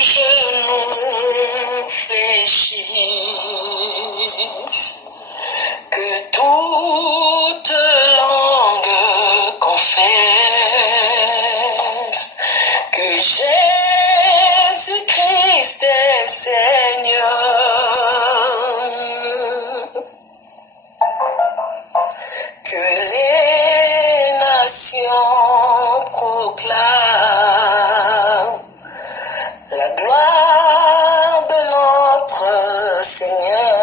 genoux fléchissent, que toute langue confesse que Jésus-Christ est Seigneur, que les nations proclament la gloire de notre Seigneur,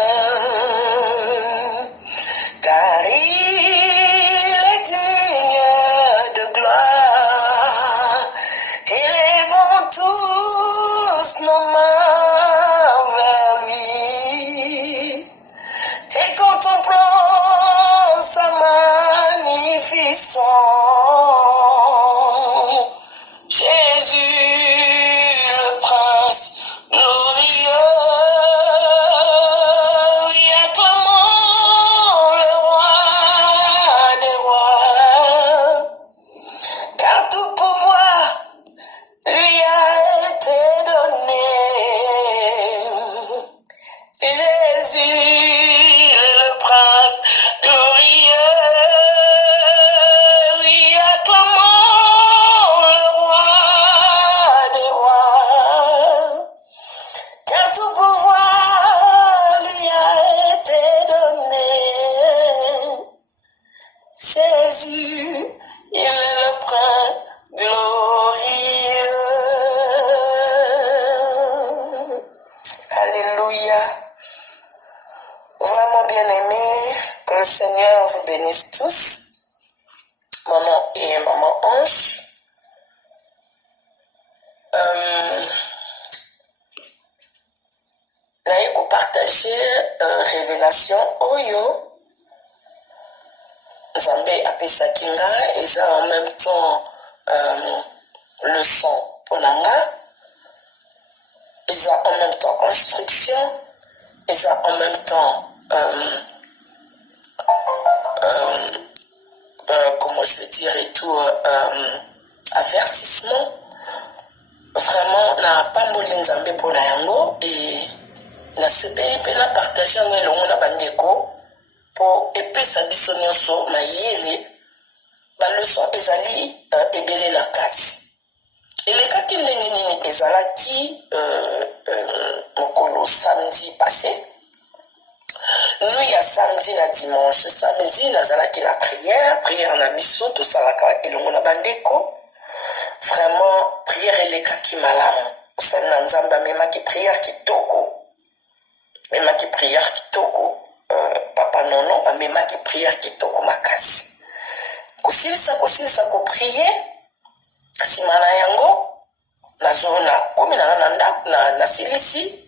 car il est digne de gloire. Élevons tous nos mains vers lui et contemplons sa magnificence. Jésus, le prince glorieux, oui, acclamons le roi des rois, car tout pouvoir lui a été donné. Jésus, le prince glorieux, oui, acclamons le roi des rois, car tout pouvoir lui a été donné. Jésus, il est le prince glorieux. Alléluia. Vraiment bien aimé, que le Seigneur vous bénisse tous, maman et maman Ange. Naye ko partager révélation oyo Nzambe apesaki nga, eza en même temps leçon pour nanga, eza en même temps instruction, eza en même temps comment je vais dire et tout, avertissement. Vraiment na pamboli Nzambe pour na yango et na sepeli pe na partager ngo elongo na bandeko po epesa biso nyonso mayele baleson ezali ebele na kati. Elekaki ndenge nini ezalaki mokolo samedi passé. Nuit ya samedi na dimanche, samedi nazalaki na prière na biso tosalaka elongo na bandeko. Vraiment prière elekaki malamu. Osali na Nzambe amemaki prière kitoko. Memaki prière kitoko. Papa Nono amemaki prière kitoko makasi. Kosilisa ko prier nsima na yango nazona komi na ndako na silisi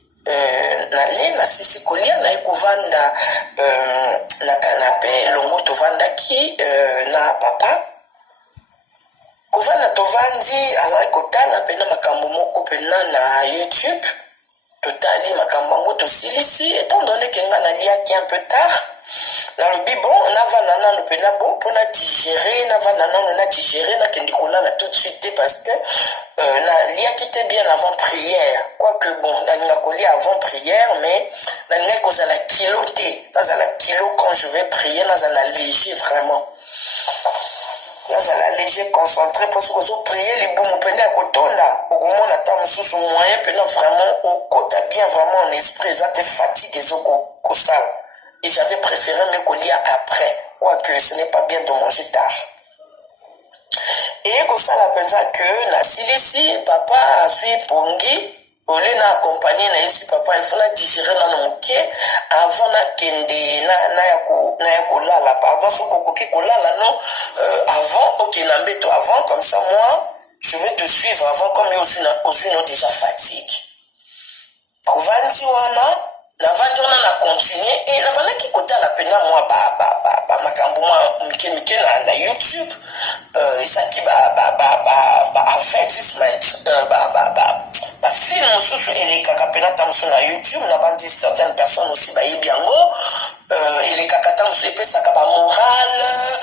na sisi kolia na ekovanda na kanape longo tovandaki na papa kovanda tovandi azali kotala pena makambo moko pena na YouTube totali makambo yango tosilisi étant donné que nga naliaki un peu tard nalobi bon navanda nano pena bon mpona digérer navanda nano na digérer nakendi kolala tout de suite parce que naliaki te bien avant prière, quoique bon nalinga kolia avant prière mais nalinga kozala kilo te, nazala kilo quand je vais prier, nazala léger vraiment, nazala léger concentré parce que zo prier libumu pena kotonda okomona ta mosusu moyen pena vraiment okota bien vraiment en esprit eza te fatigue ezoko kosala. Et j'avais préféré me coller après, quoique ce n'est pas bien de manger tard. Et comme ça, la personne que na silisi, papa a suivi pongi, au lieu d'accompagner na ici, papa, il faut la digérer dans mon pied, avant na kende, na yako lala, pardon, faut kokoki kolala, non, avant, ok, n'ambeto avant, comme ça, moi, je vais te suivre avant, comme osino déjà fatigue. Kovandi wana, navandi wana na continuer et navanaki kotala pena moi makambo mike na YouTube esaki advertisement film mosusu elekaka pena ta mosusu na YouTube na bandi certaines personnes aussi bayebi yango elekaka ntango mosusu epesaka bamorale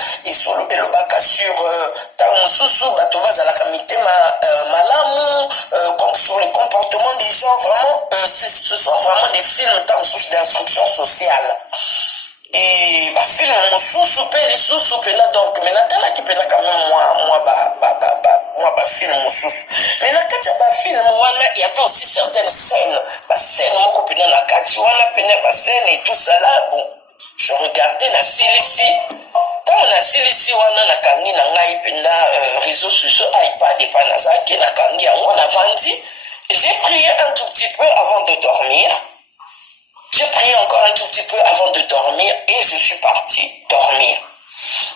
elobaka sur ntango mosusu bato bazalaka mitema malamu sur le comportement des gens. Vraiment, ce sont vraiment des films ntango mosusu d'instruction sociale. Et bafilme mosusu mpe lisusu mpena donc me natalaki mpena quand même mwa bafilme mosusu me na kati ya bafilme wana y avait aussi certaines scènes bascène moko mpena na kati wana mpena bascène et tout ça là. Bon, je regardais nasilisi ntango nasilisi wana nakangi na ngai mpena réseaux sociaux ipad epa nazalaki nakangi yango navandi. J'ai prié un tout petit peu avant de dormir. J'ai prié encore un tout petit peu avant de dormir et je suis parti dormir.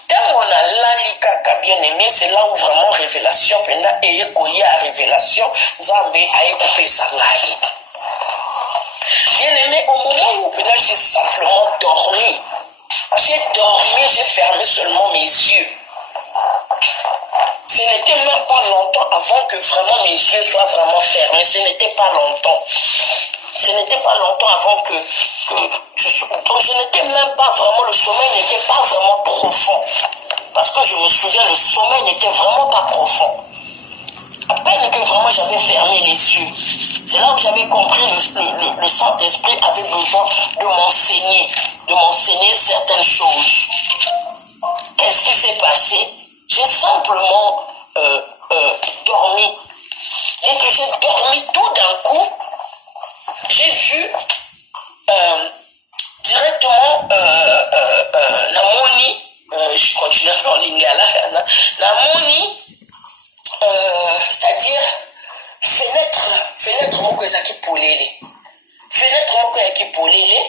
Tant on a l'alikaka bien aimé, c'est là où vraiment révélation, et koya révélation, Zambé a coupé sa laï. Bien aimé, au moment où j'ai simplement dormi, j'ai fermé seulement mes yeux. Ce n'était même pas longtemps avant que vraiment mes yeux soient vraiment fermés. Ce n'était pas longtemps. Ce n'était pas longtemps avant que je n'étais même pas vraiment, le sommeil n'était pas vraiment profond. Parce que je me souviens, le sommeil n'était vraiment pas profond. À peine que vraiment j'avais fermé les yeux. C'est là où j'avais compris le Saint-Esprit avait besoin de m'enseigner certaines choses. Qu'est-ce qui s'est passé? J'ai simplement dormi. Dès que j'ai dormi, tout d'un coup, j'ai vu directement la moni, je continue en lingala, la moni, c'est-à-dire fenêtre moko ezaki polele. Fenêtre moko ezaki polele.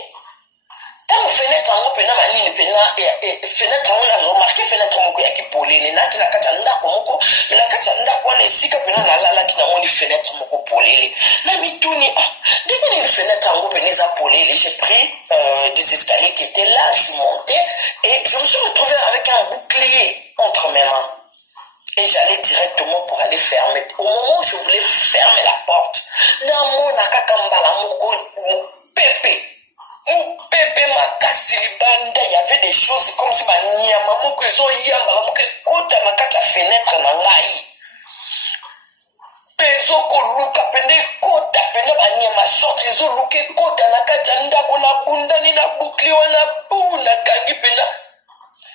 Tant fenêtre yango pena manini pena fenêtre yango na remarqué fenêtre moko ezaki polele na kina kati ya ndako moko na kati ya ndako wana esika pena nalalaki na moni fenêtre moko polele. Na mituni dès que une fenêtre yango pena eza polele, j'ai pris des escaliers qui étaient là, je suis monté et je me suis retrouvé avec un bouclier entre mes mains. Et j'allais directement pour aller fermer. Au moment où je voulais fermer la porte, dans mon akakambala Pepe makasi libanda, il y avait des choses comme si ma nyama moko ezo yamba moko kota na kati ya fenêtre na ngai. Pezo ko luka pende kota pende ba nyama sorti ezo luke kota na kati ya ndako na bundani na bouclier wana na kangi penda.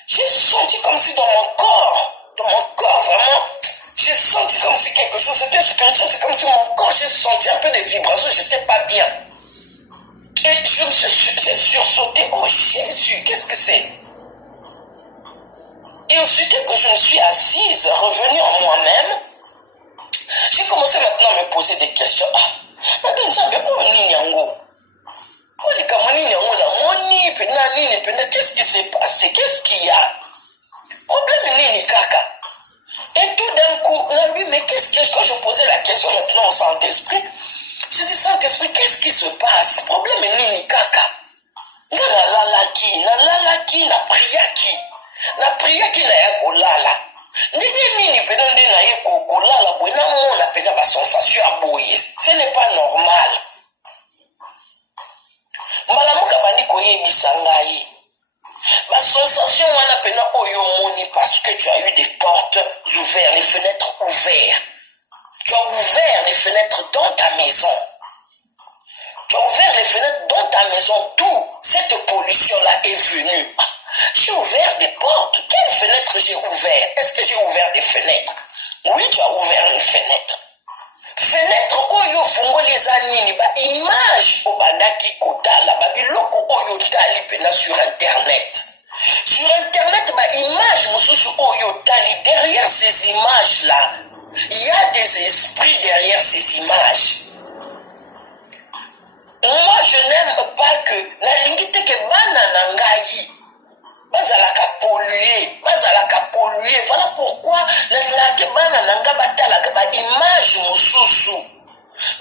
J'ai senti comme si dans mon corps vraiment, j'ai senti comme si quelque chose, c'était spirituel, c'est comme si mon corps, j'ai senti un peu de vibrations, j'étais pas bien. Et j'ai sursauté, oh Jésus, qu'est-ce que c'est? Et ensuite que je me suis assise, revenue en moi-même, j'ai commencé maintenant à me poser des questions. Qu'est-ce qui s'est passé? Qu'est-ce qu'il y a? Problème nini kaka? Et tout d'un coup, on a vu, mais qu'est-ce que, quand je posais la question maintenant au Saint-Esprit, je dis Saint-Esprit, qu'est-ce qui se passe? Problème nini kaka? Na lalaki, na priaki na ya kolala. Ndenge nini pena nde na ye kolala boye na mona pena ba sensation ya boye. Ce n'est pas normal. Malamuka bandi koyebisa ngai. Ma sensation wana pena oyo moni parce que tu as eu des portes ouvertes, les fenêtres ouvertes. Tu as ouvert les fenêtres dans ta maison. Tu as ouvert les fenêtres dans ta maison. D'où cette pollution-là est venue. J'ai ouvert des portes. Quelles fenêtres j'ai ouvert? Est-ce que j'ai ouvert des fenêtres? Oui, tu as ouvert une fenêtre. Fenêtre oyo fungoli nini ba image obandaki kotala ba biloko oyo tali pena sur internet. Sur internet ba image mususu oyo tali, derrière ces images là, il y a des esprits derrière ces images. Moi je n'aime pas que la lingite ke bana nangai bazalaka pollué. Voilà pourquoi la bana nanga batalaka ba image mususu.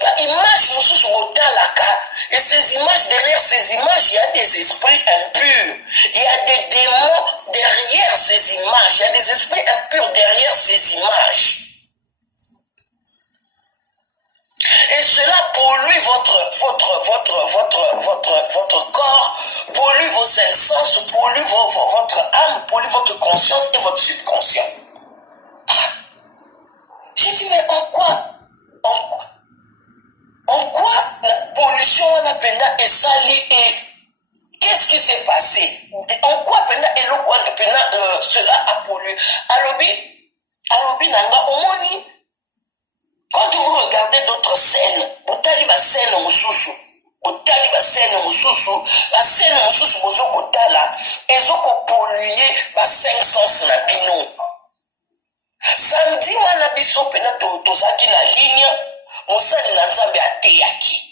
Ba image mususu botalaka. Et ces images, derrière ces images, il y a des esprits impurs. Il y a des démons derrière ces images. Il y a des esprits impurs derrière ces images. Et cela pollue votre corps, pollue vos cinq sens, pollue votre âme, pollue votre conscience et votre subconscient. J'ai dit, mais en quoi la pollution on a pendant et sali et qu'est-ce qui s'est passé? En quoi pendant cela a pollué? Alobi nanga omoni. Quand vous regardez d'autres scènes, botali ba scène mususu, la scène mususu bozo kotala, ezoko polluer ba 5 sens na bino. Samedi wana biso pena tozaki na ligne, mosali na nzambe ateyaki.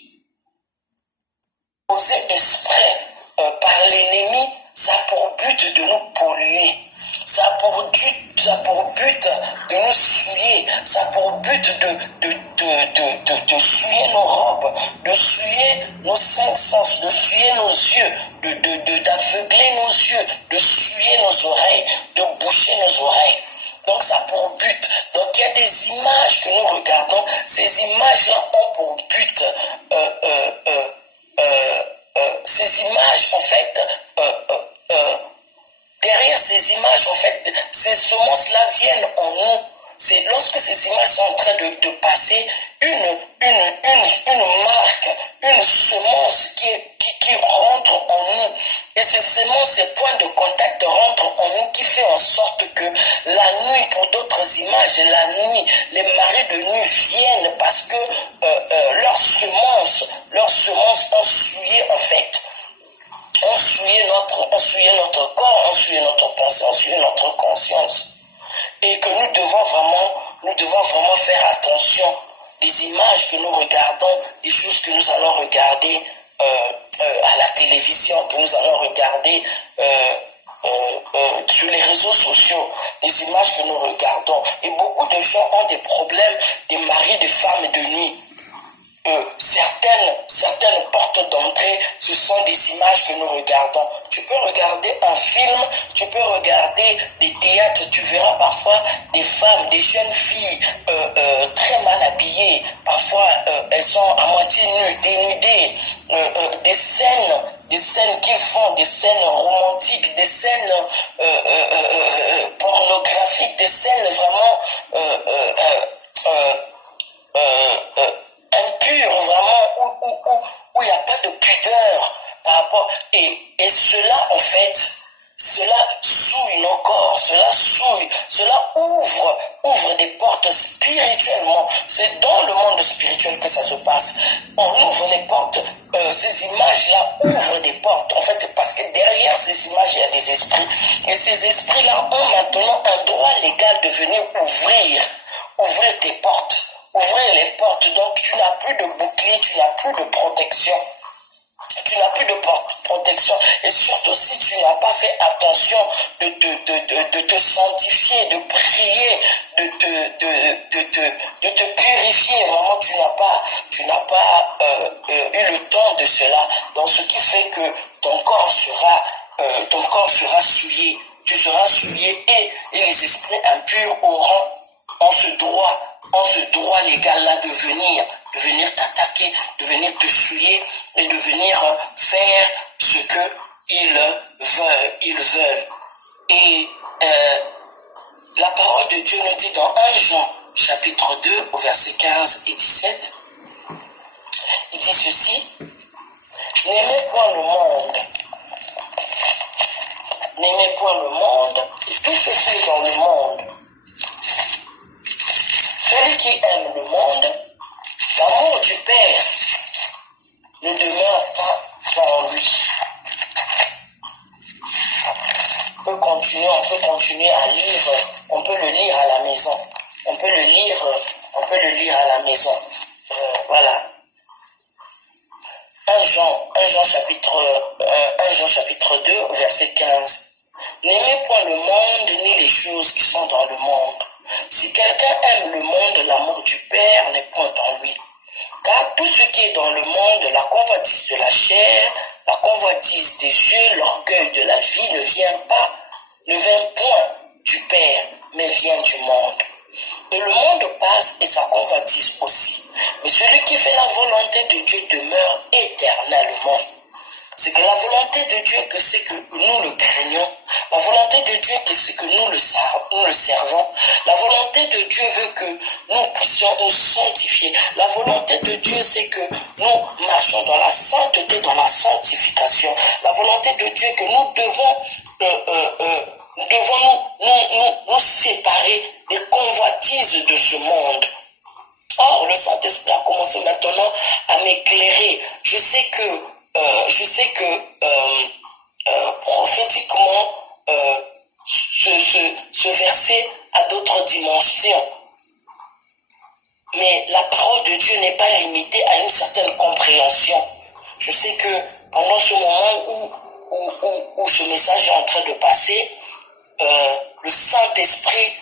Oser exprès par l'ennemi, ça a pour but de nous polluer. Ça a pour but de nous souiller. Ça a pour but de souiller nos robes, de souiller nos 5 sens, de souiller nos yeux, d'aveugler nos yeux, de souiller nos oreilles, de boucher nos oreilles. Donc ça a pour but. Donc il y a des images que nous regardons. Ces images-là ont pour but ces images, en fait, derrière ces images, en fait, ces semences-là viennent en nous. C'est lorsque ces images sont en train de passer, une marque, une semence qui rentre en nous. Et ces semences, ces points de contact rentrent en nous qui fait en sorte que la nuit, pour d'autres images, la nuit, les marées de nuit viennent parce que leurs semences ont souillé en fait. On souillé notre corps, on souillé notre pensée, on souillé notre conscience. Et que nous devons vraiment faire attention des images que nous regardons, des choses que nous allons regarder à la télévision, que nous allons regarder sur les réseaux sociaux, les images que nous regardons. Et beaucoup de gens ont des problèmes, des maris de femmes de nuit. Certaines portes d'entrée, ce sont des images que nous regardons. Tu peux regarder un film, tu peux regarder des théâtres, tu verras parfois des femmes, des jeunes filles très mal habillées. Parfois, elles sont à moitié nues, dénudées. Des scènes qu'ils font, des scènes romantiques, des scènes pornographiques, des scènes vraiment impures, vraiment où il n'y a pas de pudeur par rapport. Et cela, en fait, cela souille nos corps, cela ouvre des portes spirituellement. C'est dans le monde spirituel que ça se passe. On ouvre les portes, ces images-là ouvrent des portes, en fait, parce que derrière ces images, il y a des esprits. Et ces esprits-là ont maintenant un droit légal de venir ouvrir tes portes. Ouvrir les portes, donc tu n'as plus de bouclier, tu n'as plus de protection. Tu n'as plus de protection. Et surtout si tu n'as pas fait attention de te sanctifier, de prier, de te purifier. Vraiment, tu n'as pas eu le temps de cela. Donc ce qui fait que ton corps sera souillé. Tu seras souillé et les esprits impurs ont ce droit légal là de venir t'attaquer, de venir te souiller et de venir faire ce qu'ils veulent. Et la parole de Dieu nous dit dans 1 Jean chapitre 2 au verset 15 et 17, il dit ceci: n'aimez point le monde, et tout ce qui est dans le monde. Celui qui aime le monde, l'amour du Père ne demeure pas en lui. On peut continuer à lire, on peut le lire à la maison. On peut le lire à la maison. Voilà. 1 Jean chapitre 2, verset 15. N'aimez point le monde ni les choses qui sont dans le monde. Si quelqu'un aime le monde, l'amour du Père n'est point en lui. Car tout ce qui est dans le monde, la convoitise de la chair, la convoitise des yeux, l'orgueil de la vie ne vient point du Père, mais vient du monde. Et le monde passe et sa convoitise aussi. Mais celui qui fait la volonté de Dieu demeure éternellement. C'est que la volonté de Dieu, que c'est que nous le craignons. La volonté de Dieu, que c'est que nous le servons. La volonté de Dieu veut que nous puissions nous sanctifier. La volonté de Dieu, c'est que nous marchons dans la sainteté, dans la sanctification. La volonté de Dieu, que nous devons nous séparer des convoitises de ce monde. Or, le Saint-Esprit a commencé maintenant à m'éclairer. Je sais que prophétiquement, ce verset a d'autres dimensions. Mais la parole de Dieu n'est pas limitée à une certaine compréhension. Je sais que pendant ce moment où ce message est en train de passer, le Saint-Esprit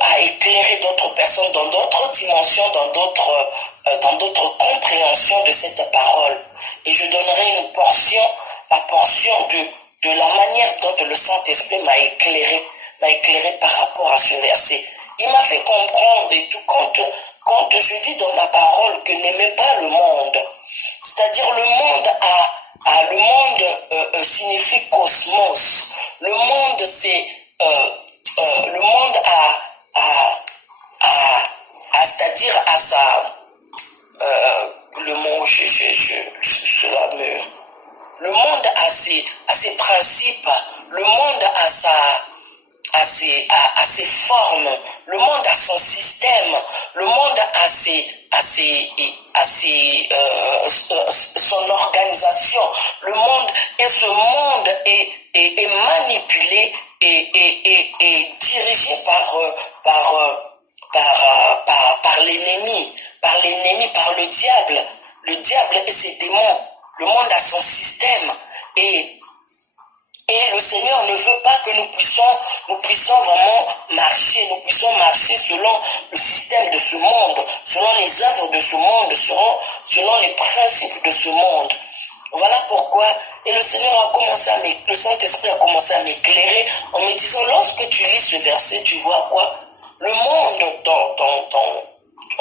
a éclairé d'autres personnes dans d'autres dimensions, dans d'autres compréhensions de cette parole. Et je donnerai une portion, la portion de la manière dont le Saint-Esprit m'a éclairé par rapport à ce verset. Il m'a fait comprendre, et tout quand je dis dans ma parole que n'aimez pas le monde, c'est-à-dire le monde signifie cosmos. Le monde, c'est le monde c'est-à-dire à sa le mot cela me le monde a ses principes, le monde a ses formes, le monde a son système, le monde a son organisation. Le monde, et ce monde est manipulé et dirigé par l'ennemi, par le diable. Le diable et ses démons. Le monde a son système et le Seigneur ne veut pas que nous puissions vraiment marcher, selon le système de ce monde, selon les œuvres de ce monde, selon les principes de ce monde. Voilà pourquoi, et le Saint-Esprit a commencé à m'éclairer en me disant, lorsque tu lis ce verset, tu vois quoi? Le monde,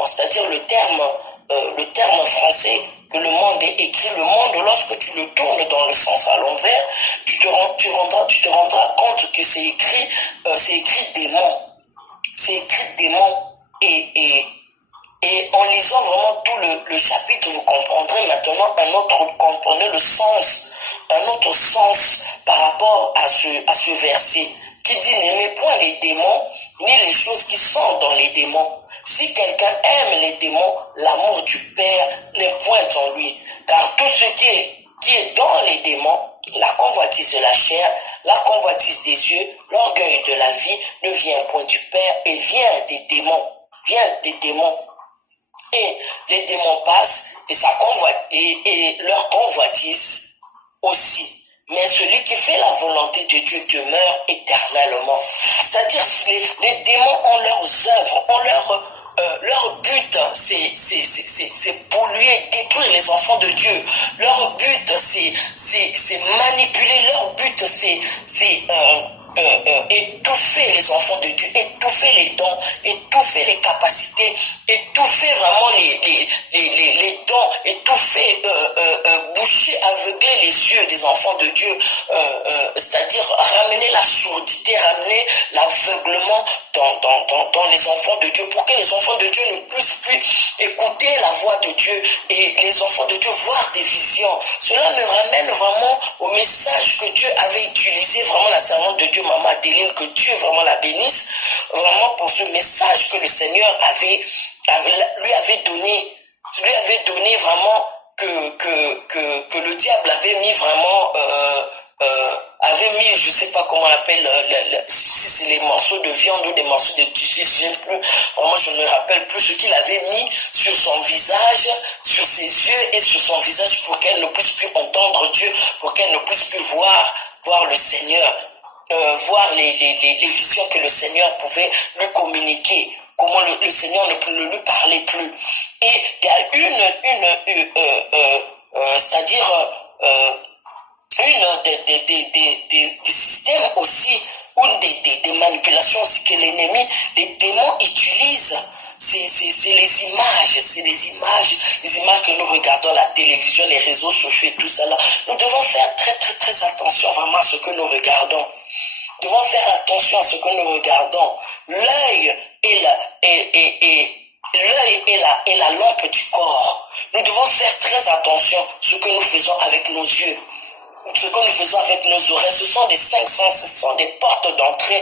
c'est-à-dire le terme français, que le monde est écrit, le monde, lorsque tu le tournes dans le sens à l'envers, tu te rendras compte que c'est écrit démon. C'est écrit démon. Et en lisant vraiment tout le chapitre, vous comprendrez maintenant comprenez un autre sens par rapport à ce verset qui dit n'aimez point les démons ni les choses qui sont dans les démons. Si quelqu'un aime les démons, l'amour du Père n'est point en lui. Car tout ce qui est dans les démons, la convoitise de la chair, la convoitise des yeux, l'orgueil de la vie, ne vient point du Père et vient des démons. Et les démons passent et leur convoitise aussi. Mais celui qui fait la volonté de Dieu demeure éternellement. C'est-à-dire les démons ont leurs œuvres, leur but, c'est polluer, détruire les enfants de Dieu. Leur but, c'est manipuler. Leur but, c'est étouffer les enfants de Dieu, étouffer les dons, étouffer les capacités, étouffer vraiment les dons, étouffer, boucher, aveugler les yeux des enfants de Dieu, c'est-à-dire ramener la surdité, ramener l'aveuglement dans les enfants de Dieu, pour que les enfants de Dieu ne puissent plus écouter la voix de Dieu et les enfants de Dieu voir des visions. Cela me ramène vraiment au message que Dieu avait utilisé, vraiment la servante de Dieu, Maman Adeline, que Dieu vraiment la bénisse, vraiment pour ce message que le Seigneur lui avait donné vraiment que le diable avait mis vraiment je sais pas comment on appelle, si c'est les morceaux de viande ou des morceaux de tissu, je ne me rappelle plus ce qu'il avait mis sur son visage, sur ses yeux et sur son visage pour qu'elle ne puisse plus entendre Dieu, pour qu'elle ne puisse plus voir le Seigneur, voir les visions que le Seigneur pouvait lui communiquer, comment le Seigneur ne lui parlait plus. Et il y a c'est-à-dire une des systèmes aussi une des manipulations aussi que l'ennemi, les démons utilisent. C'est les images que nous regardons à la télévision, les réseaux sociaux et tout ça là. Nous devons faire très attention vraiment à ce que nous regardons. Nous devons faire attention à ce que nous regardons. L'œil est la lampe du corps. Nous devons faire très attention à ce que nous faisons avec nos yeux. Ce que nous faisons avec nos oreilles, ce sont des 5 sens, ce sont des portes d'entrée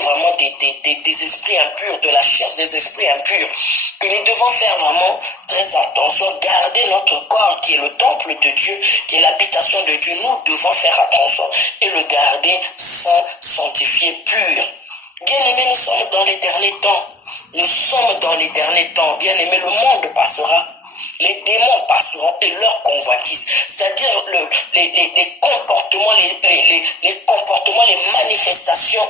vraiment des esprits impurs, de la chair, des esprits impurs, que nous devons faire vraiment très attention, garder notre corps qui est le temple de Dieu, qui est l'habitation de Dieu, nous devons faire attention et le garder saint, sanctifié, pur. Bien-aimés, nous sommes dans les derniers temps. Nous sommes dans les derniers temps. Bien-aimés, le monde passera. Les démons passeront et leur convoitise, c'est-à-dire les comportements, les comportements, les manifestations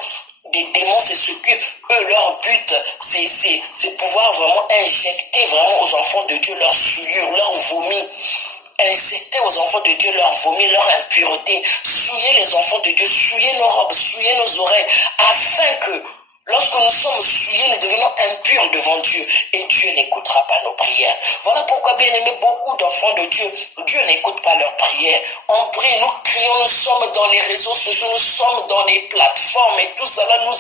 des démons, c'est ce que eux, leur but, c'est pouvoir vraiment injecter vraiment aux enfants de Dieu leur souillure, leur vomi. Injecter aux enfants de Dieu leur vomi, leur impureté, souiller les enfants de Dieu, souiller nos robes, souiller nos oreilles, afin que lorsque nous sommes souillés, nous devenons impurs devant Dieu et Dieu n'écoutera pas nos prières. Voilà pourquoi, bien aimés, beaucoup d'enfants de Dieu n'écoute pas leurs prières. On prie, nous crions, nous sommes dans les réseaux sociaux, nous sommes dans les plateformes et tout cela, nous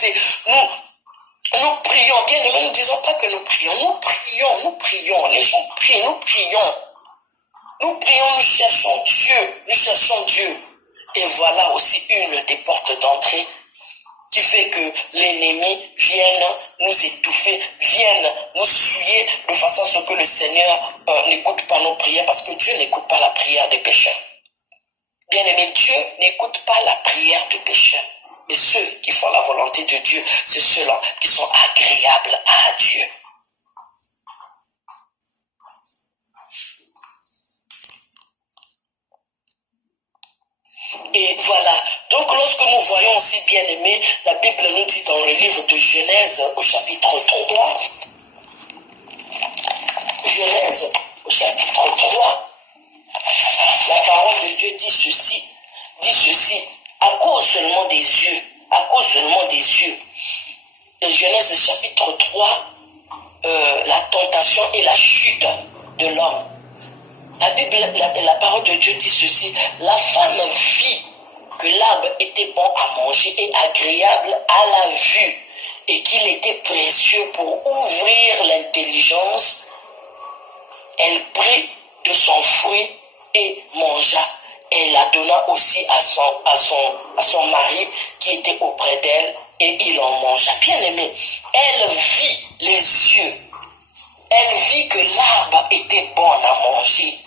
prions. Bien aimés, nous ne disons pas que nous prions, nous prions. Les gens prient, nous prions. Nous prions, nous cherchons Dieu. Et voilà aussi une des portes d'entrée qui fait que l'ennemi vienne nous étouffer, vienne nous souiller de façon à ce que le Seigneur n'écoute pas nos prières, parce que Dieu n'écoute pas la prière des pécheurs. Bien aimé, Dieu n'écoute pas la prière des pécheurs. Mais ceux qui font la volonté de Dieu, c'est ceux-là qui sont agréables à Dieu. Et voilà, donc lorsque nous voyons aussi, bien aimé, la Bible nous dit dans le livre de Genèse au chapitre 3, Genèse au chapitre 3, la parole de Dieu dit ceci, à cause seulement des yeux, Le Genèse chapitre 3, la tentation et la chute de l'homme. La Bible, la parole de Dieu dit ceci, la femme vit que l'arbre était bon à manger et agréable à la vue et qu'il était précieux pour ouvrir l'intelligence. Elle prit de son fruit et mangea. Elle la donna aussi à son mari qui était auprès d'elle et il en mangea. Bien aimé, elle vit les yeux. Elle vit que l'arbre était bon à manger.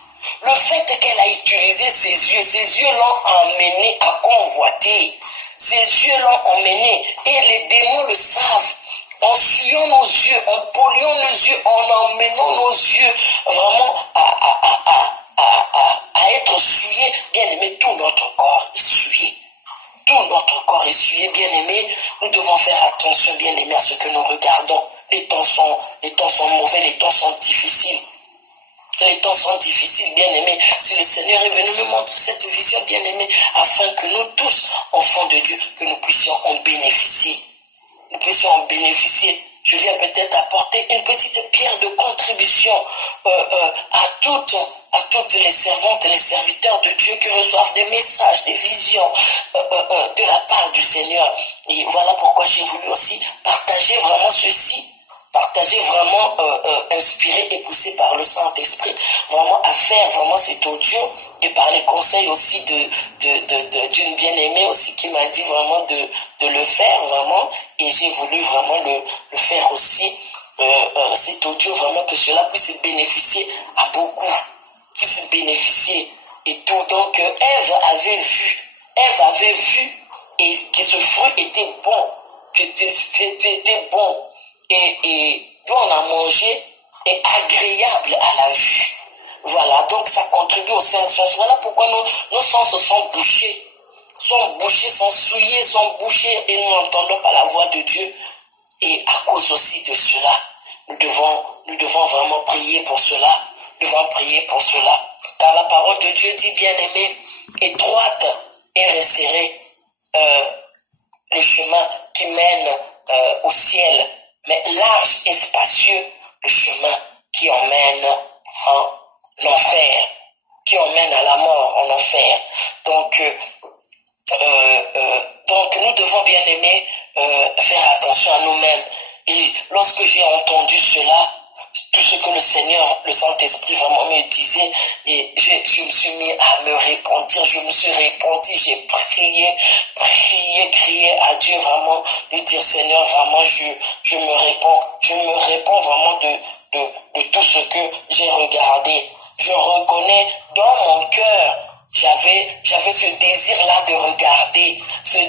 Le fait qu'elle a utilisé ses yeux l'ont emmené à convoiter. Ses yeux l'ont emmené et les démons le savent. En souillant nos yeux, en polluant nos yeux, en emmenant nos yeux vraiment à être souillés, bien aimé, tout notre corps est souillé. Tout notre corps est souillé, bien aimé. Nous devons faire attention, bien aimé, à ce que nous regardons. Les temps sont mauvais, les temps sont difficiles. Les temps sont difficiles, bien aimés. Si le Seigneur est venu me montrer cette vision, bien aimée, afin que nous tous, enfants de Dieu, que nous puissions en bénéficier. Nous puissions en bénéficier. Je viens peut-être apporter une petite pierre de contribution à toutes les servantes et les serviteurs de Dieu qui reçoivent des messages, des visions de la part du Seigneur. Et voilà pourquoi j'ai voulu aussi partager vraiment ceci. Partager vraiment inspiré et poussé par le Saint-Esprit, vraiment à faire vraiment cet audio et par les conseils aussi d'une bien-aimée aussi qui m'a dit vraiment de le faire vraiment, et j'ai voulu vraiment le faire aussi, cet audio vraiment que cela puisse bénéficier à beaucoup, puisse bénéficier et tout. Donc Ève avait vu et que ce fruit était bon, que c'était bon et bon à manger et agréable à la vue. Voilà, donc ça contribue aux 5 sens. Voilà pourquoi nos sens sont bouchés, sont souillés, sont bouchés et nous n'entendons pas la voix de Dieu. Et à cause aussi de cela, nous devons vraiment prier pour cela. Car la parole de Dieu dit, bien aimé, étroite et resserrée le chemin qui mène au ciel, mais large et spacieux, le chemin qui emmène en enfer, qui emmène à la mort en enfer. Donc nous devons bien aimer faire attention à nous-mêmes. Et lorsque j'ai entendu cela, tout ce que le Seigneur, le Saint-Esprit vraiment me disait, et je me suis mis à me repentir, je me suis repenti, j'ai prié, crié à Dieu, vraiment, lui dire Seigneur, vraiment, je me réponds vraiment de tout ce que j'ai regardé. Je reconnais dans mon cœur, j'avais ce désir-là de regarder, ce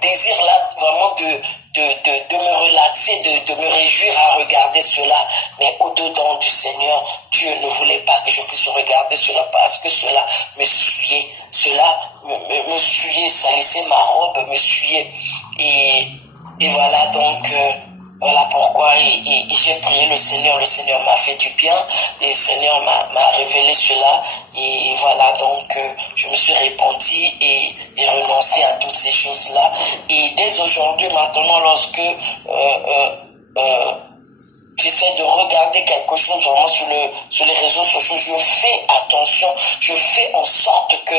désir-là vraiment de me relaxer, de me réjouir à regarder cela. Mais au-dedans du Seigneur, Dieu ne voulait pas que je puisse regarder cela parce que cela me suyait. Cela me suyait, ça laissait ma robe me suyer. Et voilà donc... voilà pourquoi j'ai prié le Seigneur m'a fait du bien, et le Seigneur m'a révélé cela, et voilà donc je me suis repenti et renoncé à toutes ces choses-là. Et dès aujourd'hui, maintenant, lorsque j'essaie de regarder quelque chose vraiment sur les réseaux sociaux, je fais attention, je fais en sorte que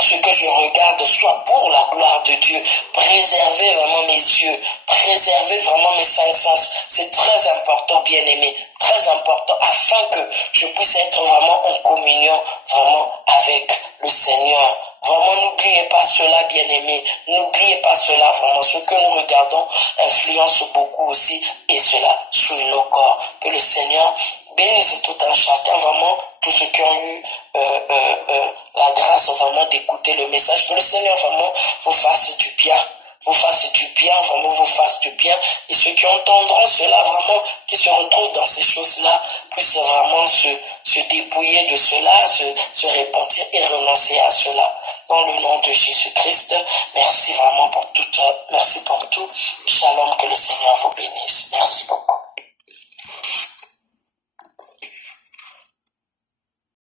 ce que je regarde soit pour la gloire de Dieu. Préserver vraiment mes yeux, préserver vraiment mes cinq sens. C'est très important, bien aimé, très important, afin que je puisse être vraiment en communion vraiment avec le Seigneur. Vraiment, n'oubliez pas cela, bien aimé. N'oubliez pas cela, vraiment. Ce que nous regardons influence beaucoup aussi, et cela souille nos corps. Que le Seigneur bénisse tout un chacun, vraiment, tous ceux qui ont eu la grâce vraiment d'écouter le message. Que le Seigneur vraiment vous fasse du bien. Vous fasse du bien, vraiment vous fasse du bien. Et ceux qui entendront cela, vraiment, qui se retrouvent dans ces choses-là, puissent vraiment se dépouiller de cela, se repentir et renoncer à cela. Dans le nom de Jésus-Christ, merci vraiment pour tout. Merci pour tout. Shalom, que le Seigneur vous bénisse. Merci beaucoup.